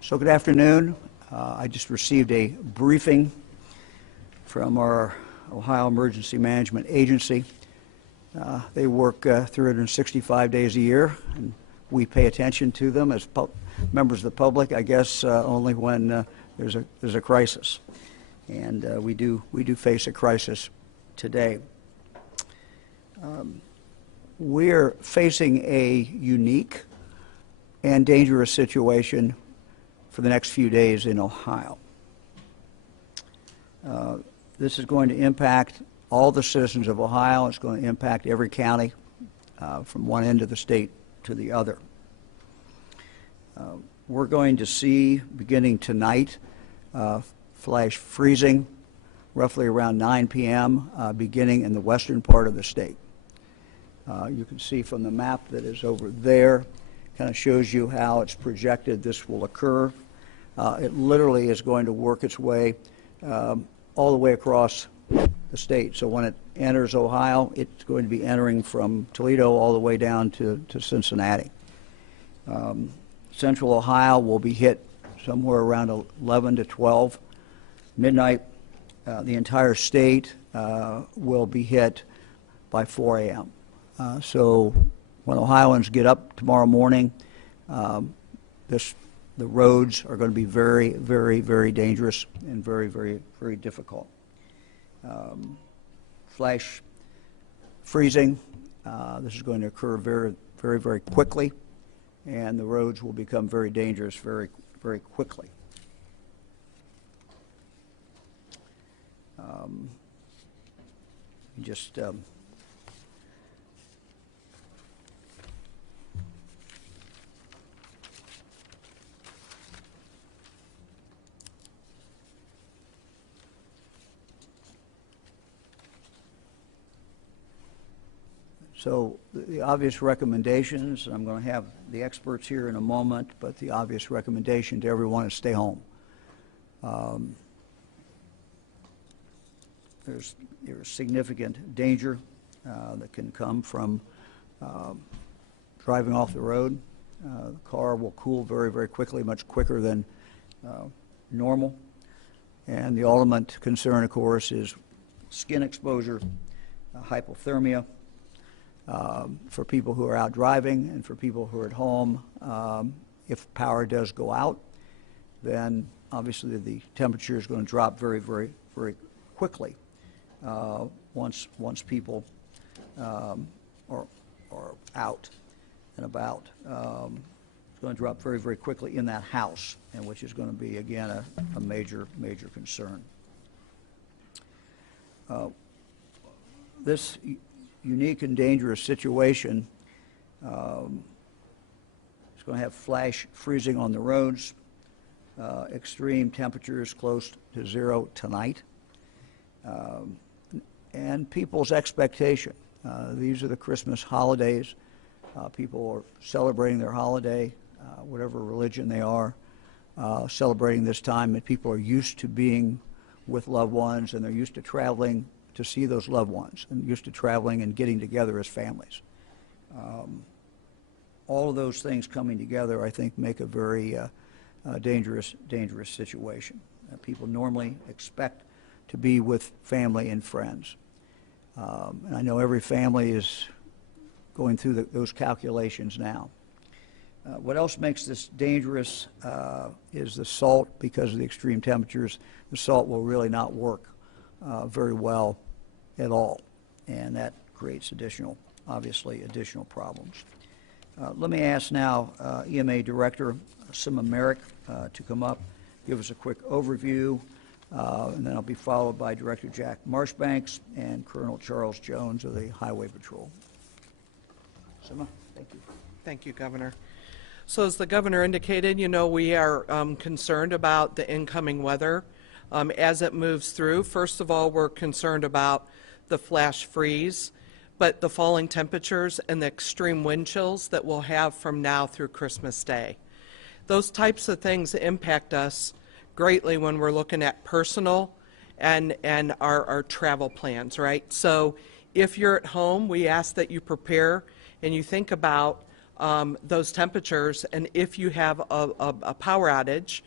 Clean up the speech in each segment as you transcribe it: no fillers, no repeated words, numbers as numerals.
So good afternoon. I just received a briefing from our Ohio Emergency Management Agency. They work 365 days a year, and we pay attention to them as members of the public, I guess, only when there's a crisis. And we do face a crisis today. We're facing a unique and dangerous situation for the next few days in Ohio. This is going to impact all the citizens of Ohio. It's going to impact every county from one end of the state to the other. We're going to see, beginning tonight, flash freezing roughly around 9 p.m., beginning in the western part of the state. You can see from the map that is over there, kind of shows you how it's projected this will occur. It literally is going to work its way all the way across the state. So when it enters Ohio, it's going to be entering from Toledo all the way down to Cincinnati. Central Ohio will be hit somewhere around 11 to 12 midnight. The entire state will be hit by 4 a.m. So when Ohioans get up tomorrow morning, the roads are going to be very, very, very dangerous and very, very, very difficult. Flash freezing, this is going to occur very, very, very quickly, and the roads will become very dangerous very, very quickly. So the obvious recommendations, and I'm going to have the experts here in a moment, but the obvious recommendation to everyone is stay home. There's significant danger that can come from driving off the road. The car will cool very, very quickly, much quicker than normal. And the ultimate concern, of course, is skin exposure, hypothermia. For people who are out driving and for people who are at home, if power does go out, then obviously the temperature is going to drop very, very, very quickly once people are out and about. It's going to drop very, very quickly in that house, and which is going to be, again, a major, major concern. This unique and dangerous situation is going to have flash freezing on the roads, extreme temperatures close to zero tonight, and people's expectation. These are the Christmas holidays. People are celebrating their holiday, whatever religion they are, celebrating this time, and people are used to being with loved ones, and they're used to traveling to see those loved ones, and used to traveling and getting together as families. All of those things coming together, I think, make a very dangerous situation. People normally expect to be with family and friends. And I know every family is going through those calculations now. What else makes this dangerous is the salt. Because of the extreme temperatures, the salt will really not work very well at all, and that creates obviously additional problems. Let me ask now EMA Director Sima Merrick to come up, give us a quick overview, and then I'll be followed by Director Jack Marshbanks and Colonel Charles Jones of the Highway Patrol. Sima, thank you. Thank you, Governor. So as the Governor indicated, we are concerned about the incoming weather as it moves through. First of all, we're concerned about the flash freeze, but the falling temperatures and the extreme wind chills that we'll have from now through Christmas Day. Those types of things impact us greatly when we're looking at personal and our travel plans, right? So if you're at home, we ask that you prepare and you think about those temperatures, and if you have a power outage,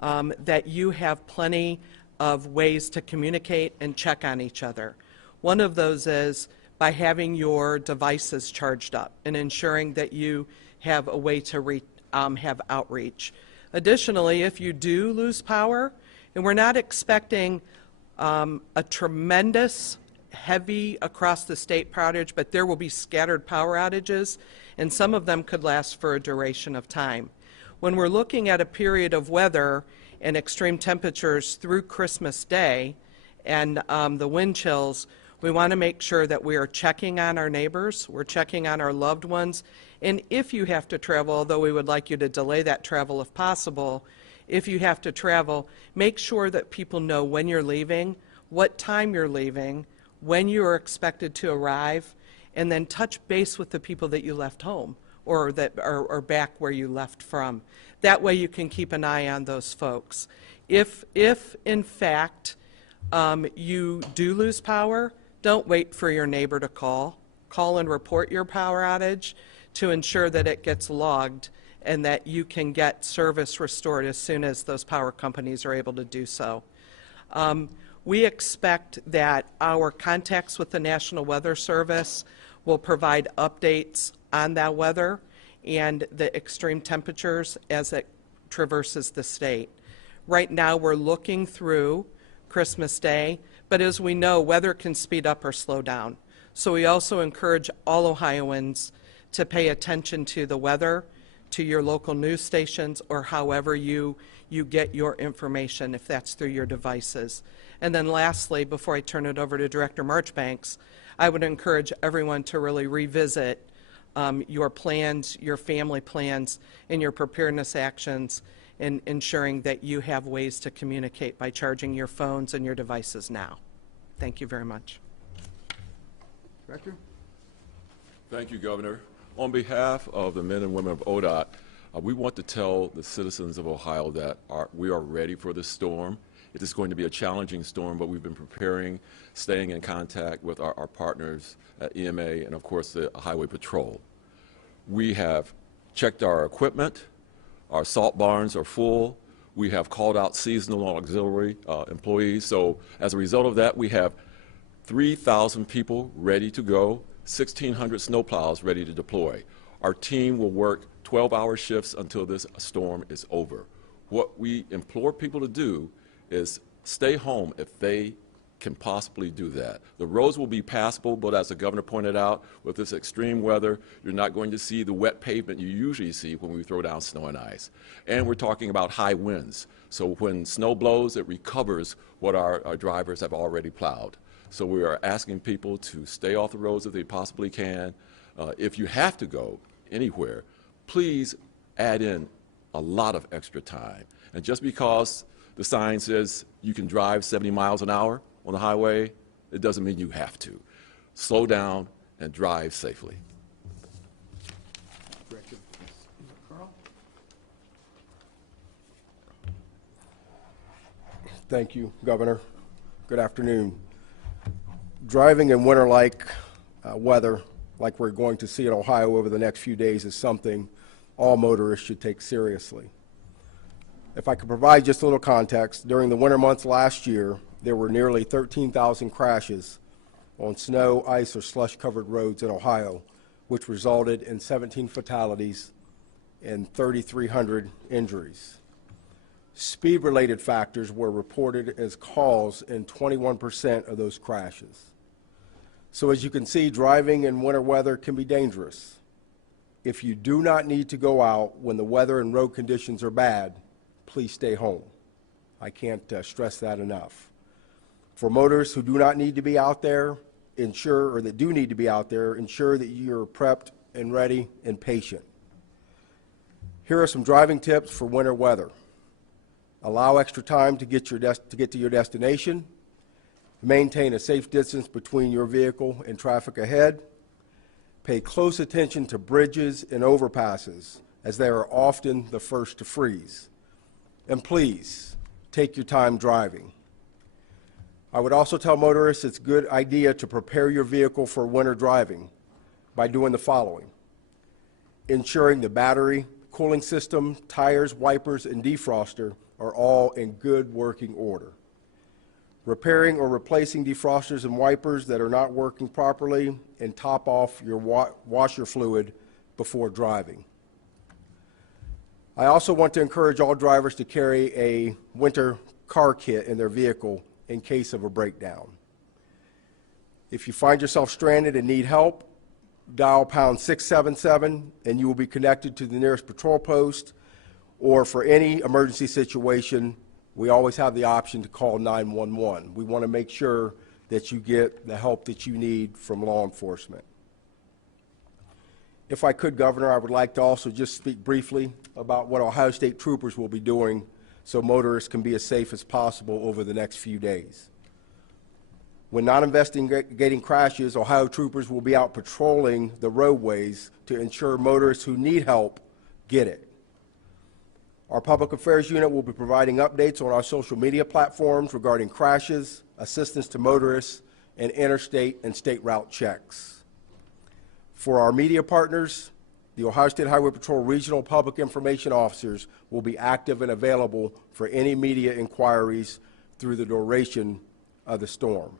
that you have plenty of ways to communicate and check on each other. One of those is by having your devices charged up and ensuring that you have a way to have outreach. Additionally, if you do lose power, and we're not expecting a tremendous heavy across the state power outage, but there will be scattered power outages, and some of them could last for a duration of time. When we're looking at a period of weather and extreme temperatures through Christmas Day and the wind chills, we want to make sure that we are checking on our neighbors, we're checking on our loved ones, and if you have to travel, although we would like you to delay that travel if possible, if you have to travel, make sure that people know when you're leaving, what time you're leaving, when you are expected to arrive, and then touch base with the people that you left home or that are back where you left from. That way you can keep an eye on those folks. If in fact you do lose power, don't wait for your neighbor to call. Call and report your power outage to ensure that it gets logged and that you can get service restored as soon as those power companies are able to do so. We expect that our contacts with the National Weather Service will provide updates on that weather and the extreme temperatures as it traverses the state. Right now we're looking through Christmas Day, but as we know, weather can speed up or slow down. So we also encourage all Ohioans to pay attention to the weather, to your local news stations, or however you get your information, if that's through your devices. And then lastly, before I turn it over to Director Marchbanks, I would encourage everyone to really revisit your plans, your family plans, and your preparedness actions in ensuring that you have ways to communicate by charging your phones and your devices now. Thank you very much. Director? Thank you, Governor. On behalf of the men and women of ODOT, we want to tell the citizens of Ohio that we are ready for this storm. It is going to be a challenging storm, but we've been preparing, staying in contact with our partners at EMA and, of course, the Highway Patrol. We have checked our equipment. Our salt barns are full. We have called out seasonal auxiliary employees. So as a result of that, we have 3,000 people ready to go, 1,600 snowplows ready to deploy. Our team will work 12-hour shifts until this storm is over. What we implore people to do is stay home if they can possibly do that. The roads will be passable, but as the governor pointed out, with this extreme weather, you're not going to see the wet pavement you usually see when we throw down snow and ice. And we're talking about high winds. So when snow blows, it recovers what our drivers have already plowed. So we are asking people to stay off the roads if they possibly can. If you have to go anywhere, please add in a lot of extra time. And just because the sign says you can drive 70 miles an hour on the highway, it doesn't mean you have to. Slow down and drive safely. Carl? Thank you, Governor. Good afternoon. Driving in winter-like weather, like we're going to see in Ohio over the next few days, is something all motorists should take seriously. If I could provide just a little context, during the winter months last year, there were nearly 13,000 crashes on snow, ice, or slush-covered roads in Ohio, which resulted in 17 fatalities and 3,300 injuries. Speed-related factors were reported as cause in 21% of those crashes. So as you can see, driving in winter weather can be dangerous. If you do not need to go out when the weather and road conditions are bad, please stay home. I can't stress that enough. For motorists who do not need to be out there, that do need to be out there, ensure that you're prepped and ready and patient. Here are some driving tips for winter weather. Allow extra time to get to your destination. Maintain a safe distance between your vehicle and traffic ahead. Pay close attention to bridges and overpasses, as they are often the first to freeze. And please, take your time driving. I would also tell motorists it's a good idea to prepare your vehicle for winter driving by doing the following. ensuring the battery, cooling system, tires, wipers, and defroster are all in good working order. Repairing or replacing defrosters and wipers that are not working properly, and top off your washer fluid before driving. I also want to encourage all drivers to carry a winter car kit in their vehicle in case of a breakdown. If you find yourself stranded and need help, dial pound 677 and you will be connected to the nearest patrol post, or for any emergency situation, we always have the option to call 911. We want to make sure that you get the help that you need from law enforcement. If I could, Governor, I would like to also just speak briefly about what Ohio State troopers will be doing so motorists can be as safe as possible over the next few days. When not investigating crashes, Ohio troopers will be out patrolling the roadways to ensure motorists who need help get it. Our Public Affairs Unit will be providing updates on our social media platforms regarding crashes, assistance to motorists, and interstate and state route checks. For our media partners, the Ohio State Highway Patrol Regional Public Information Officers will be active and available for any media inquiries through the duration of the storm.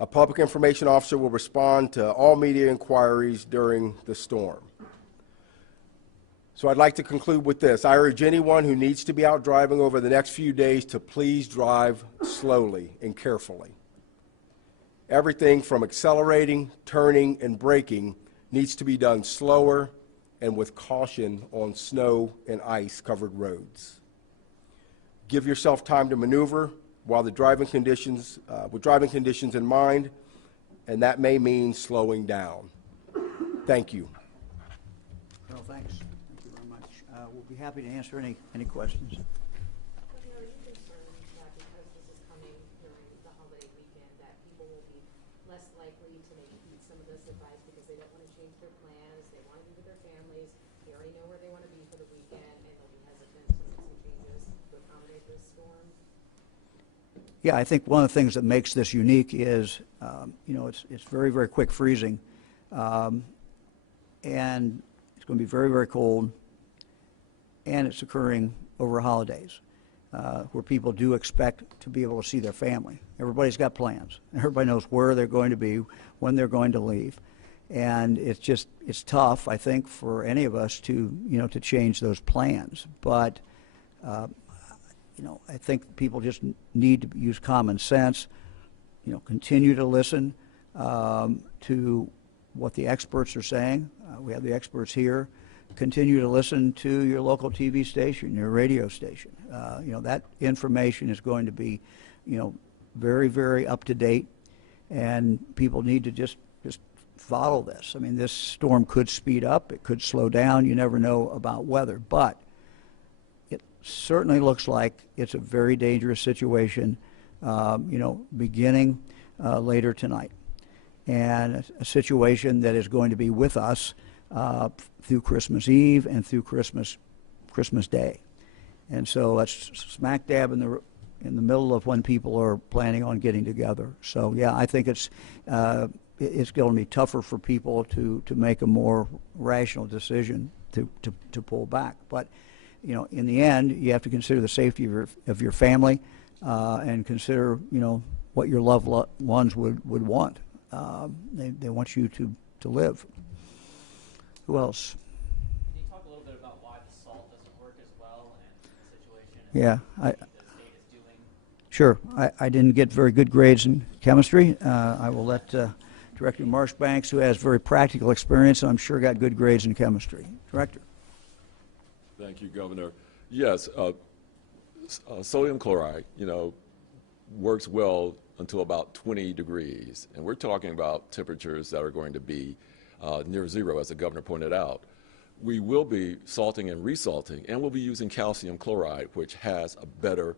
A public information officer will respond to all media inquiries during the storm. So I'd like to conclude with this. I urge anyone who needs to be out driving over the next few days to please drive slowly and carefully. Everything from accelerating, turning, and braking needs to be done slower and with caution on snow and ice-covered roads. Give yourself time to maneuver while with driving conditions in mind, and that may mean slowing down. Thank you. Well, thanks. Thank you very much. We'll be happy to answer any questions. Are you concerned that because this is coming during the holiday weekend, that people will be less likely to maybe heed some of this advice because they don't want to change their plans, they want to be with their families, they already know where they want to be for the weekend, and they'll be hesitant to make some changes to accommodate this storm? Yeah, I think one of the things that makes this unique is, it's very, very quick freezing, and it's going to be very, very cold, and it's occurring over holidays, where people do expect to be able to see their family. Everybody's got plans. Everybody knows where they're going to be, when they're going to leave, and it's tough, I think, for any of us to change those plans. But I think people just need to use common sense, continue to listen to what the experts are saying. We have the experts here. Continue to listen to your local TV station, your radio station. That information is going to be, very, very up to date, and people need to just follow this. I mean, this storm could speed up, it could slow down. You never know about weather, but it certainly looks like it's a very dangerous situation, beginning later tonight, and a situation that is going to be with us through Christmas Eve and through Christmas Day. And so that's smack dab in the middle of when people are planning on getting together. So yeah, I think it's going to be tougher for people to make a more rational decision to pull back. But in the end, you have to consider the safety of your family and consider what your loved ones would want. They want you to live. Who else? Can you talk a little bit about why the salt doesn't work as well and the situation Yeah, the state is doing? Sure. I didn't get very good grades in chemistry. I will let Director Marshbanks, who has very practical experience, I'm sure got good grades in chemistry. Director. Thank you, Governor. Yes, sodium chloride, works well until about 20 degrees. And we're talking about temperatures that are going to be near zero, as the governor pointed out. We will be salting and resalting, and we'll be using calcium chloride, which has a better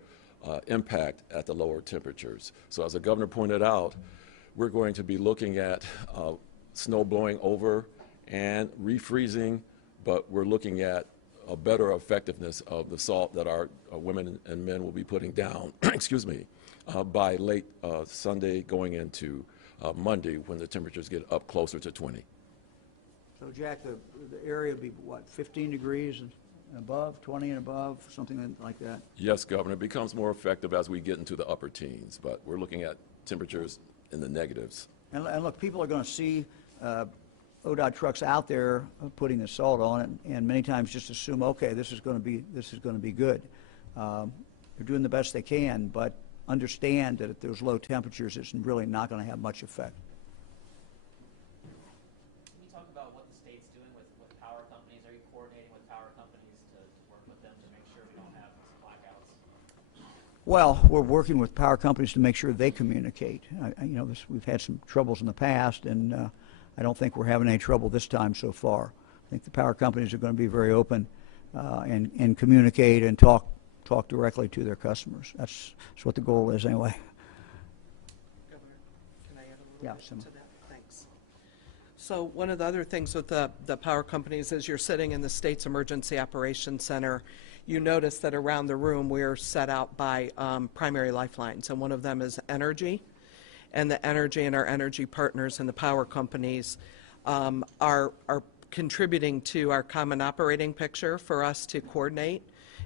impact at the lower temperatures. So as the governor pointed out, we're going to be looking at snow blowing over and refreezing, but we're looking at a better effectiveness of the salt that our women and men will be putting down, excuse me, by late Sunday going into Monday when the temperatures get up closer to 20. So Jack, the area would be what, 15 degrees and above, 20 and above, something like that? Yes, Governor, it becomes more effective as we get into the upper teens, but we're looking at temperatures in the negatives. And look, people are going to see ODOT trucks out there putting the salt on it, and many times just assume, okay, this is going to be good. They're doing the best they can, but understand that at those low temperatures, it's really not going to have much effect. Can you talk about what the state's doing with power companies? Are you coordinating with power companies to work with them to make sure we don't have blackouts? Well, we're working with power companies to make sure they communicate. We've had some troubles in the past, and I don't think we're having any trouble this time so far. I think the power companies are going to be very open and communicate and talk directly to their customers. That's what the goal is anyway. Governor, can I add a Yeah, little bit Sim. to that? Thanks. So one of the other things with the power companies is you're sitting in the state's emergency operations center. You notice that around the room we're set out by primary lifelines, and one of them is energy. And the energy and our energy partners and the power companies are contributing to our common operating picture for us to coordinate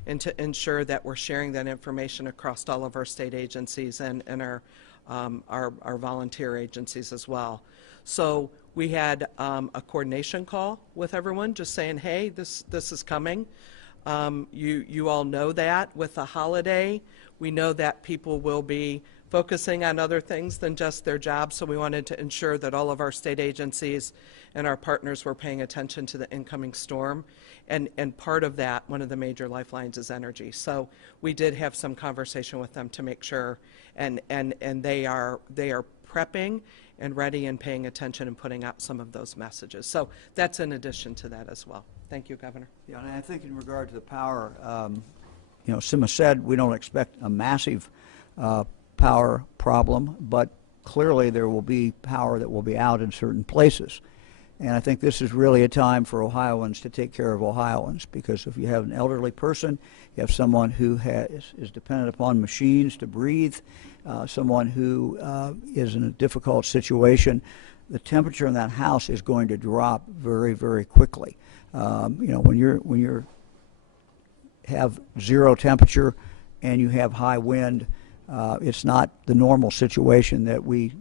and to ensure that we're sharing that information across all of our state agencies and our volunteer agencies as well. So we had a coordination call with everyone, just saying, hey, this is coming. You all know that with the holiday, we know that people will be focusing on other things than just their jobs, so we wanted to ensure that all of our state agencies and our partners were paying attention to the incoming storm. And part of that, one of the major lifelines, is energy. So we did have some conversation with them to make sure, and they are prepping and ready and paying attention and putting out some of those messages. So that's in addition to that as well. Thank you, Governor. Yeah, and I think in regard to the power, Sima said we don't expect a massive power problem, but clearly there will be power that will be out in certain places. And I think this is really a time for Ohioans to take care of Ohioans, because if you have an elderly person, you have someone who is dependent upon machines to breathe, someone who is in a difficult situation, the temperature in that house is going to drop very, very quickly. When you have zero temperature and you have high wind, it's not the normal situation that we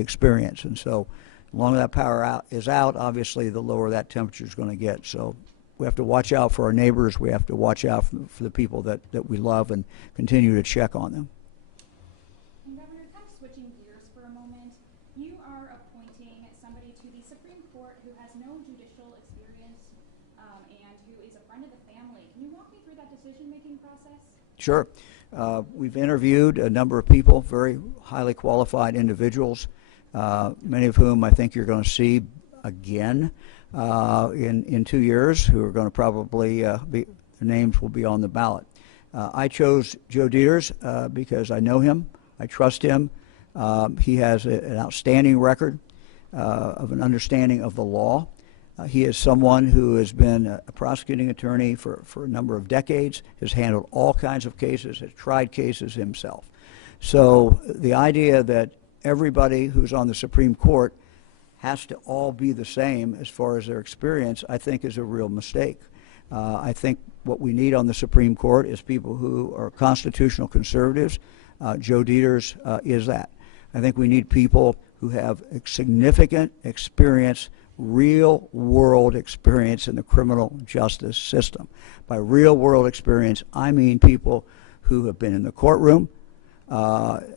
experience. And so the longer that power is out, obviously the lower that temperature is going to get. So we have to watch out for our neighbors. We have to watch out for the people that we love and continue to check on them. And Governor, kind of switching gears for a moment, you are appointing somebody to the Supreme Court who has no judicial experience and who is a friend of the family. Can you walk me through that decision-making process? Sure. We've interviewed a number of people, very highly qualified individuals, many of whom I think you're going to see again in 2 years, who are going to probably their names will be on the ballot. I chose Joe Dieters because I know him, I trust him. He has an outstanding record of an understanding of the law. He is someone who has been a prosecuting attorney for a number of decades, has handled all kinds of cases, has tried cases himself. So the idea that everybody who's on the Supreme Court has to all be the same as far as their experience, I think is a real mistake. I think what we need on the Supreme Court is people who are constitutional conservatives. Joe Dieters is that. I think we need people who have significant experience, real world experience in the criminal justice system. By real world experience, I mean people who have been in the courtroom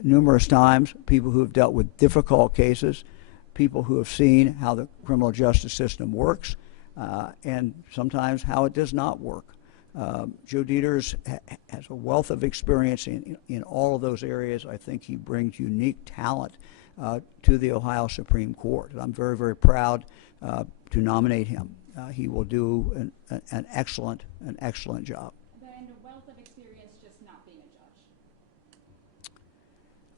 numerous times, people who have dealt with difficult cases, people who have seen how the criminal justice system works, and sometimes how it does not work. Joe Dieters has a wealth of experience in all of those areas. I think he brings unique talent to the Ohio Supreme Court. And I'm very, very proud to nominate him. He will do an excellent job. And a wealth of experience just not being a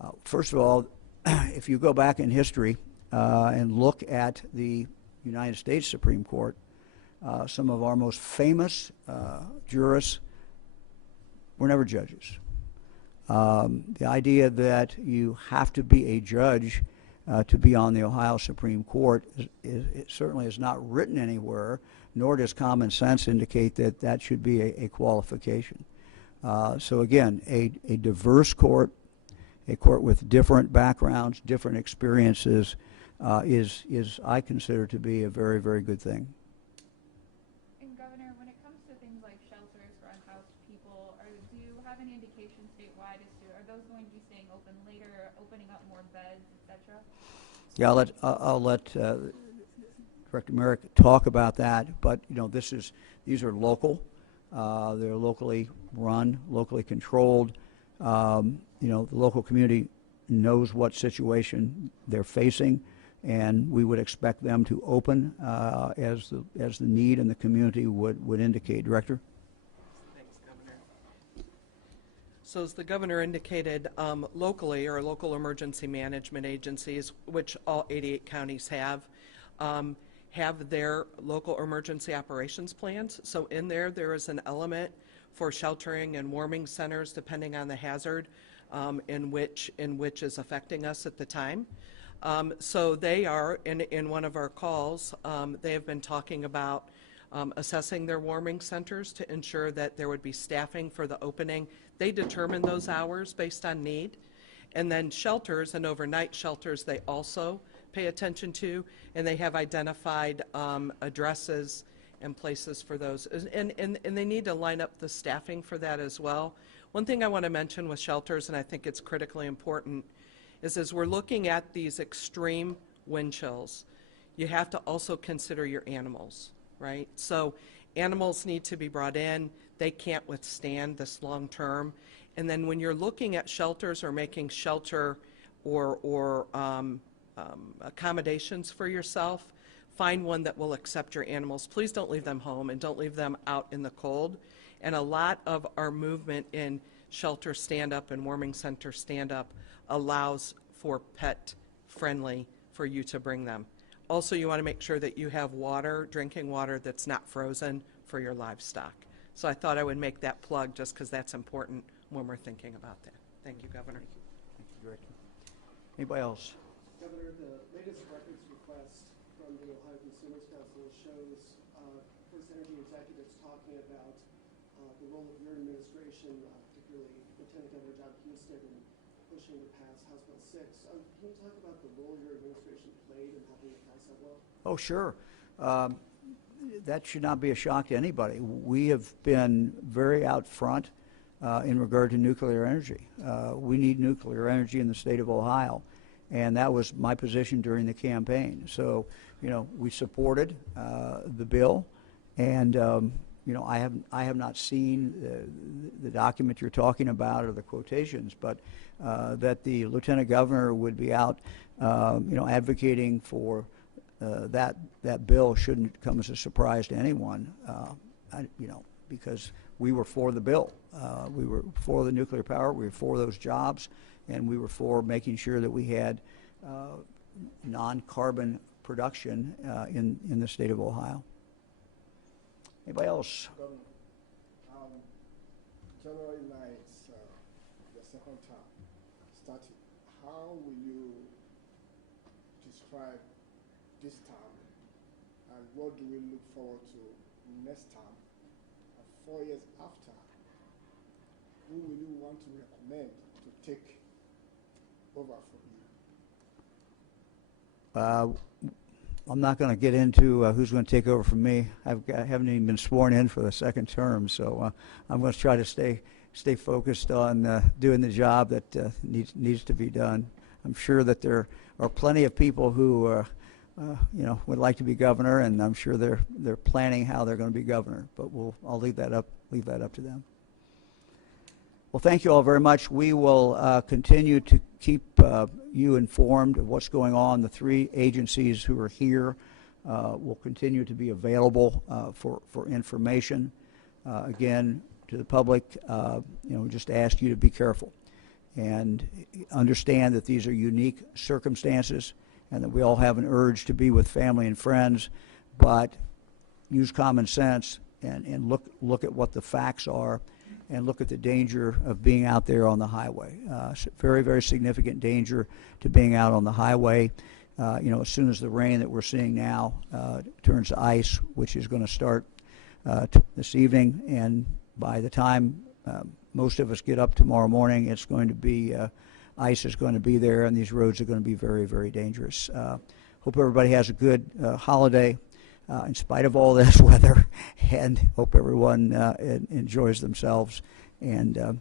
judge. First of all, if you go back in history and look at the United States Supreme Court, some of our most famous jurists were never judges. The idea that you have to be a judge to be on the Ohio Supreme Court. It certainly is not written anywhere, nor does common sense indicate that that should be a qualification. So again, a diverse court, a court with different backgrounds, different experiences, is I consider to be a very, very good thing. And Governor, when it comes to things like shelters for unhoused people, do you have any indication statewide as to, are those going to be staying open later, opening up more beds, etc.? Yeah, I'll let Director Merrick talk about that, but you know, these are local. They're locally run, locally controlled. You know, the local community knows what situation they're facing, and we would expect them to open as the need in the community would indicate. Director? Thanks, Governor. So as the Governor indicated, locally, or local emergency management agencies, which all 88 counties have their local emergency operations plans. So in there is an element for sheltering and warming centers depending on the hazard in which is affecting us at the time. So they are, in one of our calls, they have been talking about assessing their warming centers to ensure that there would be staffing for the opening. They determine those hours based on need. And then shelters and overnight shelters they also pay attention to, and they have identified addresses and places for those. And they need to line up the staffing for that as well. One thing I want to mention with shelters, and I think it's critically important, is as we're looking at these extreme wind chills, you have to also consider your animals, right? So animals need to be brought in. They can't withstand this long term. And then when you're looking at shelters or making shelter or accommodations for yourself, find one that will accept your animals. Please don't leave them home and don't leave them out in the cold. And a lot of our movement in shelter stand-up and warming center stand-up allows for pet-friendly for you to bring them. Also, you want to make sure that you have water, drinking water that's not frozen for your livestock. So I thought I would make that plug just because that's important when we're thinking about that. Thank you, Governor. Thank you, Director. Anybody else? Governor, the latest records request from the Ohio Consumers Council shows First Energy executives talking about the role of your administration, particularly Lieutenant Governor John Husted, in pushing to pass House Bill 6. Can you talk about the role your administration played in helping it pass that law? Oh, sure. That should not be a shock to anybody. We have been very out front in regard to nuclear energy. We need nuclear energy in the state of Ohio, and that was my position during the campaign. So, you know, we supported the bill, and you know, I have not seen the document you're talking about or the quotations, but that the Lieutenant Governor would be out, you know, advocating for that bill shouldn't come as a surprise to anyone, you know, because we were for the bill. We were for the nuclear power, we were for those jobs, and we were for making sure that we had non-carbon production in the state of Ohio. Anybody else? January 9th, the second term started. How will you describe this term, and what do we look forward to next term? And 4 years after, who will you want to recommend to take over from you? I'm not going to get into who's going to take over from me. I haven't even been sworn in for the second term, so I'm going to try to stay focused on doing the job that needs to be done. I'm sure that there are plenty of people who you know, would like to be governor, and I'm sure they're planning how they're going to be governor. But I'll leave that up to them. Well, thank you all very much. We will continue to keep you informed of what's going on. The 3 agencies who are here will continue to be available for information. Again, to the public, you know, just ask you to be careful and understand that these are unique circumstances and that we all have an urge to be with family and friends, but use common sense and look at what the facts are and look at the danger of being out there on the highway. Very, very significant danger to being out on the highway. As soon as the rain that we're seeing now turns to ice, which is going to start this evening, and by the time most of us get up tomorrow morning, it's going to be ice is going to be there, and these roads are going to be very, very dangerous. Hope everybody has a good holiday in spite of all this weather, and hope everyone enjoys themselves. And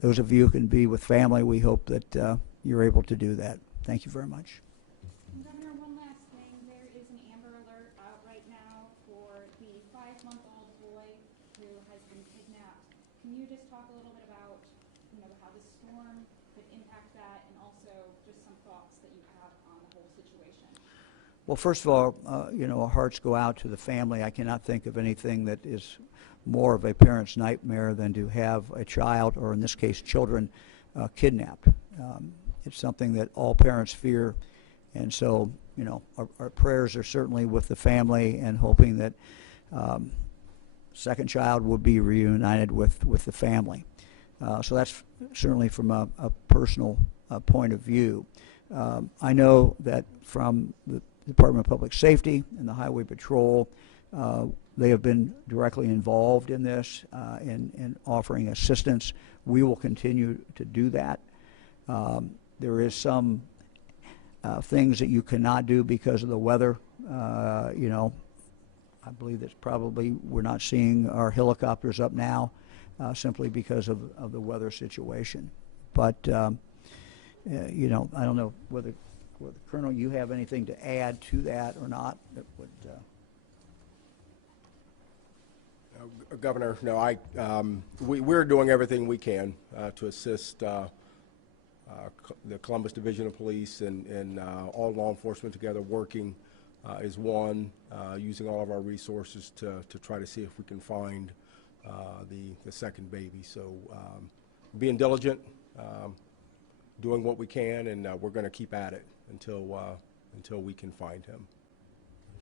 those of you who can be with family, we hope that you're able to do that. Thank you very much. Governor, one last thing. There is an Amber Alert out right now for the 5-month-old boy who has been kidnapped. Can you just talk a little bit about, how the storm could impact that, and also just some thoughts that you have on the whole situation? Well, first of all, our hearts go out to the family. I cannot think of anything that is more of a parent's nightmare than to have a child, or in this case, children, kidnapped. It's something that all parents fear, and so, our prayers are certainly with the family, and hoping that second child will be reunited with the family. So that's certainly from a personal point of view. I know that from the Department of Public Safety and the Highway Patrol, they have been directly involved in this, in offering assistance. We will continue to do that. There is some things that you cannot do because of the weather. I believe that's probably, we're not seeing our helicopters up now simply because of the weather situation. But, I don't know whether Colonel, you have anything to add to that or not that would... Governor, no, we're doing everything we can to assist the Columbus Division of Police and all law enforcement together, working as one, using all of our resources to try to see if we can find the second baby. So being diligent, doing what we can, and we're going to keep at it until we can find him.